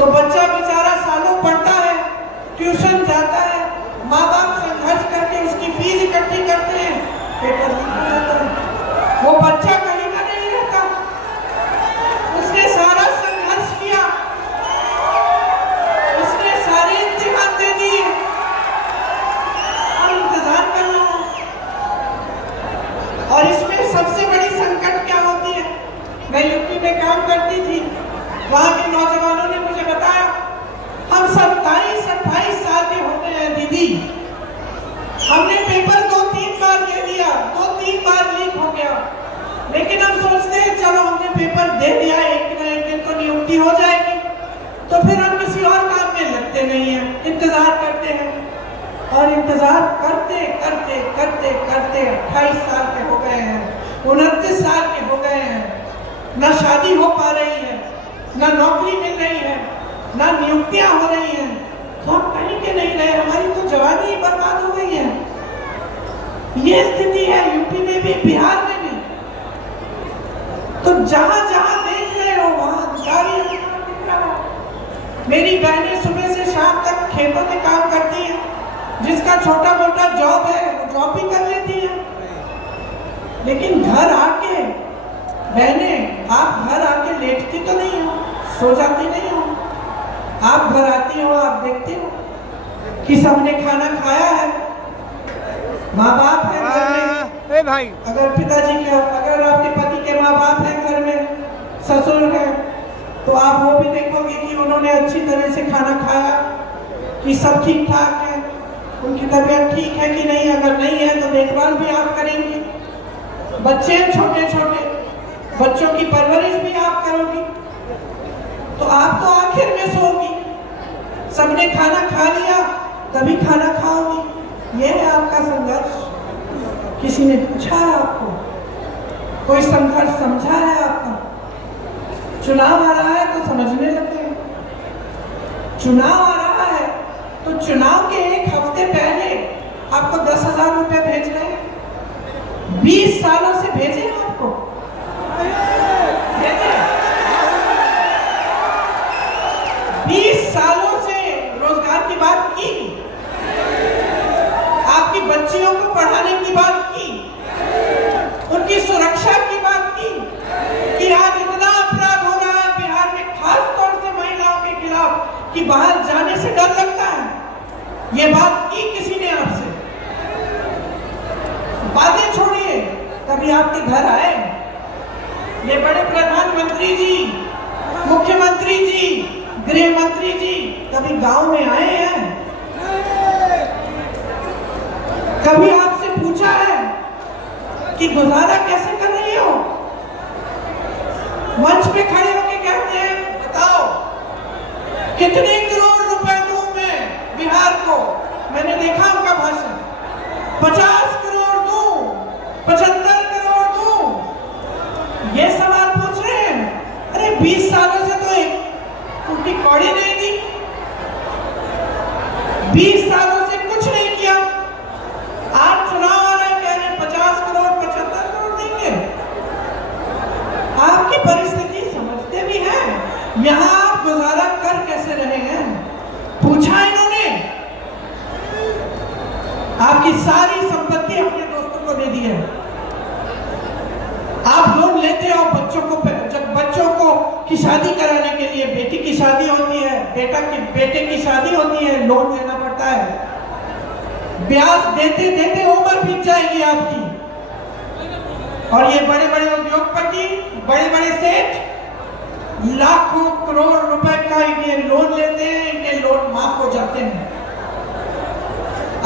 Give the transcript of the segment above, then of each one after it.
तो बच्चा बेचारा सालों पढ़ता है, ट्यूशन जाता है, माँ बाप संघर्ष करके उसकी फीस इकट्ठी करते हैं, पेपर लीक हो जाता है। वो बच्चा कहीं का नहीं रहता, उसने सारा संघर्ष किया, उसने सारे इम्तिहान दे दिए और इंतजार कर रहा है। और इसमें सबसे बड़ी संकट क्या होती है? मैं यूपी में काम करती थी, वहां के नौजवानों ने मुझे बताया, हम 27-28 साल के होते हैं दीदी, हमने पेपर 2-3 बार दे दिया, 2-3 बार लीक हो गया, लेकिन हम सोचते हैं चलो हमने पेपर दे दिया, एक न एक दिन तो नियुक्ति हो जाएगी, तो फिर हम किसी और काम में लगते नहीं हैं, इंतजार करते हैं। और इंतजार करते करते करते करते 28 साल के हो गए हैं, 29 साल के हो गए हैं, न शादी हो पा रही है, न नौकरी मिल रही है, न नियुक्तियां हो रही हैं, तो हम कहीं के नहीं रहे, हमारी तो जवानी ही बर्बाद हो गई है। ये स्थिति है यूपी में भी, बिहार में भी। तो जहां जहां देख रहे हो वहां अधिकारी दिख रहा है। मेरी बहनें सुबह से शाम तक खेतों में काम करती हैं, जिसका छोटा मोटा जॉब है वो जॉब भी कर लेती है, लेकिन घर आके बहनें, आप घर आके लेटती तो नहीं हो, सो जाती नहीं हो, आप घर आती हो, आप देखते हो कि सबने खाना खाया है, माँ बाप है घर में, भाई अगर पिताजी के, अगर आपके पति के माँ बाप है घर में, ससुर है, तो आप वो भी देखोगे कि उन्होंने अच्छी तरह से खाना खाया, कि सब ठीक ठाक है, उनकी तबीयत ठीक है कि नहीं, अगर नहीं है तो देखभाल भी आप करेंगे। बच्चे छोटे छोटे, बच्चों की परवरिश भी आप करोगी, तो आप तो आखिर में सोओगी, सबने खाना खा लिया तभी खाना खाओगी। ये है आपका संघर्ष। किसी ने पूछा है आपको? कोई संघर्ष समझा है आपका? चुनाव आ रहा है तो समझने लगते हैं। चुनाव आ रहा है तो चुनाव के एक हफ्ते पहले आपको 10,000 रुपए भेज रहे हैं। 20 सालों से भेजे आपको, भेजे 20 सालों से रोजगार की बात की, आपकी बच्चियों को पढ़ाने की बात की, उनकी सुरक्षा की बात की, कि आज इतना अपराध हो रहा है बिहार में, खास तौर से महिलाओं के खिलाफ, कि बाहर जाने से डर लगता है। ये बात की किसी ने आपसे? बातें छोड़िए, कभी आपके घर आए ये बड़े प्रधानमंत्री जी, मुख्यमंत्री जी, गृह मंत्री जी कभी गांव में आए हैं? कभी आपसे पूछा है कि गुजारा कैसे कर रही हो? मंच पे खड़े होकर कहते हैं बताओ कितने करोड़ रुपए दूं मैं बिहार को। मैंने देखा उनका भाषण, 50 करोड़ दूं, 75 करोड़ दूं, ये सवाल पूछ रहे हैं। अरे 20 सालों से तो एक उनकी कौड़ी नहीं दी, 20 सालों से कुछ नहीं किया, आज चुनाव आ रहा है कह रहे हैं 50 करोड़ 75 करोड़ देंगे। आपकी परिस्थिति समझते भी हैं, यहाँ आप गुजारा कर कैसे रहे हैं? पूछा इन्होंने? आपकी सारी संपत्ति अपने दोस्तों को दे दी है, आप लोन लेते हो बच्चों को, जब बच्चों को की शादी कराने के लिए, बेटी की शादी होती है, बेटे की शादी होती है, लोन लेना पड़ता है, ब्याज देते देते उम्र बीत जाएगी आपकी। और ये बड़े बड़े उद्योगपति, बड़े बड़े सेठ लाखों करोड़ रुपए का ये लोन लेते हैं, इनके लोन माफ हो जाते हैं,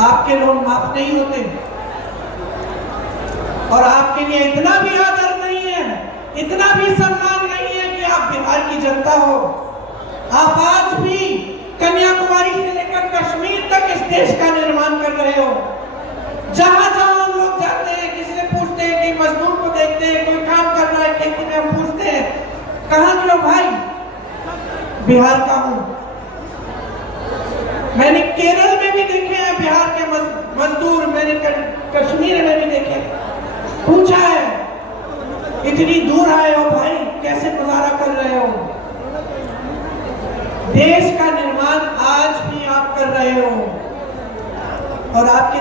आपके लोन माफ नहीं होते। और आपके लिए इतना भी आदर नहीं है, इतना भी सम्मान नहीं है कि आप बिहार की जनता हो। आप आज भी कन्याकुमारी से लेकर कश्मीर तक इस देश का निर्माण कर रहे हो। जहां जहां हम लोग जाते हैं, किसी से पूछते हैं कि मजदूर को देखते हैं, कोई काम कर रहा है खेती में, हम पूछते हैं कहां के हो भाई? बिहार का हूं। मैंने केरल में भी देखे हैं बिहार के मजदूर, मैंने कश्मीर में भी देखे। पूछा है इतनी दूर आए हो भाई, कैसे गुजारा कर रहे हो? देश का निर्माण आज भी आप कर रहे हो और आपके